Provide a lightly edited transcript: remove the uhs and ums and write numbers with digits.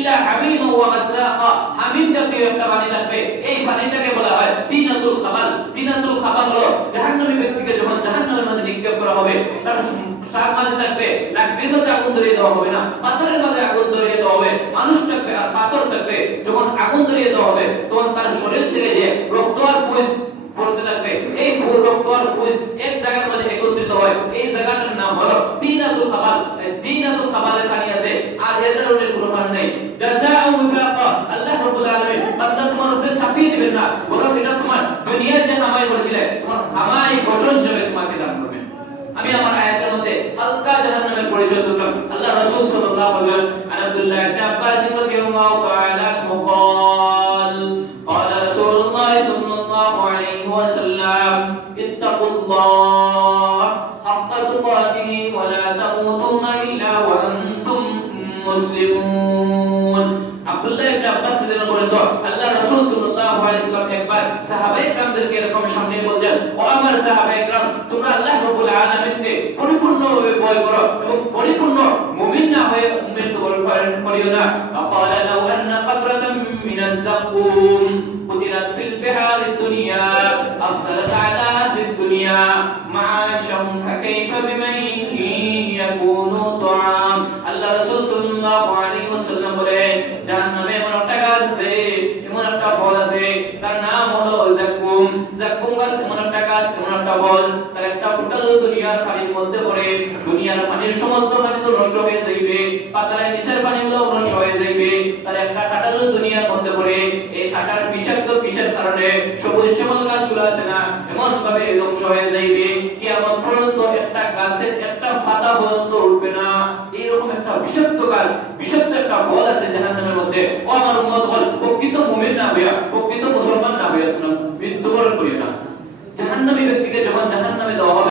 ইল্লা হামিমা ওয়া গাসসাকা, হামিম জাতীয় একটা পানি লাগবে। এই পানিটাকে বলা হয় তিনাতুল খাবাল। তিনাতুল খাবাল হলো জাহান্নামী ব্যক্তিকে যখন জাহান্নামের মধ্যে নিক্ষেপ করা হবে, তার সার মাঝে থাকবে, লাকড়ির মধ্যে আগুন ধরিয়ে দেওয়া হবে না, পাথরের মধ্যে আগুন ধরিয়ে দেওয়া হবে, মানুষ থাকবে আর পাথর থাকবে। যখন আগুন ধরিয়ে দেওয়া হবে তখন তার শরীর থেকে যে রক্ত আর পুঁজ পড়তে থাকবে, এই রক্ত আর পুঁজ এক জায়গার মধ্যে একত্রিত হয়, এই জায়গাটার নাম হলো তিনাতুল খাবাল। তিনাতুল খাবালের পানি আছে, আর এদের অনেক কোনো পানি নেই। জাযাউ ওয়াফাকা, আল্লাহ রাব্বুল আলামিন বান্দা তোমার উপরে চাপিয়ে দিবেন না, বরং এটা তোমার দুনিয়ার যে কামাই করেছিলে তোমার কামাই ফসল হিসেবে তোমাকে দান করবেন। আমি আমার আয়াতের মধ্যে হালকা জাহান্নামের পরিচয় দিলাম। আল্লাহ রাসূল সাল্লাল্লাহু আলাইহি ওয়াসাল্লাম আব্দুল্লাহ ইবনে আব্বাস রাদিয়াল্লাহু তাআলা আনহু قال قال رسول الله صلى الله عليه وسلم اتقوا الله حق تقاته ولا تموتن الا وانتم مسلمون। আব্দুল্লাহ ইবনে আব্বাস রাদিয়াল্লাহু আনহু বলেন, আল্লাহ রাসূল সাল্লাল্লাহু আলাইহি ওয়াসাল্লাম একবার সাহাবায়ে কেরামদেরকে এরকম সামনে বললেন, ও আমার সাহাবায়ে কেরাম, তোমরা আল্লাহ রাব্বুল আলামিনকে পরিপূর্ণভাবে ভয় করো এবং পরিপূর্ণ মুমিন না হয়ে মৃত্যুবরণ করিও না। فقال لو ان قطرة من الزقوم قدرت في البحار الدنيا افسدت على اهل الدنيا معاشهم فكيف بمن يكون طعام। আল্লাহ রাসূল সাল্লাল্লাহু আলাইহি ওয়াসাল্লাম বলেন, জাহান্নামে এমন একটা গাছ আছে, এমন একটা ফল আছে, তার নাম হলো যাকুম। যাকুম গাছ এমন একটা গাছ, এমন একটা ফল, তার একটা ফোঁটা দুনিয়ার পানির মধ্যে পড়ে, দুনিয়ার পানির সমস্ত পানি তো নষ্ট হয়ে যাইবে, পাতালের নিচের পানিগুলো নষ্ট হয়ে যাইবে, তার একটা কাঁটা দুনিয়ার মধ্যে পড়ে, এই কাঁটার বিষাক্ত বিষের কারণে সবুজ শ্যামল গাছগুলো আছে না, এমন ভাবে ধ্বংস হয়ে যাইবে, কিয়ামত পর্যন্ত একটা গাছের একটা পাতা পর্যন্ত উঠবে না। এইরকম একটা বিষাক্ত গাছ, বিষাক্ত একটা ফল আছে জাহান্নামের মধ্যে। ও আমার উম্মত হল, প্রকৃত মুমিন না হইয়া, প্রকৃত মুসলমান না হইয়া তোমরা মৃত্যুবরণ করিও না। জাহান্নামী ব্যক্তিকে যখন জাহান্নামে দেওয়া হবে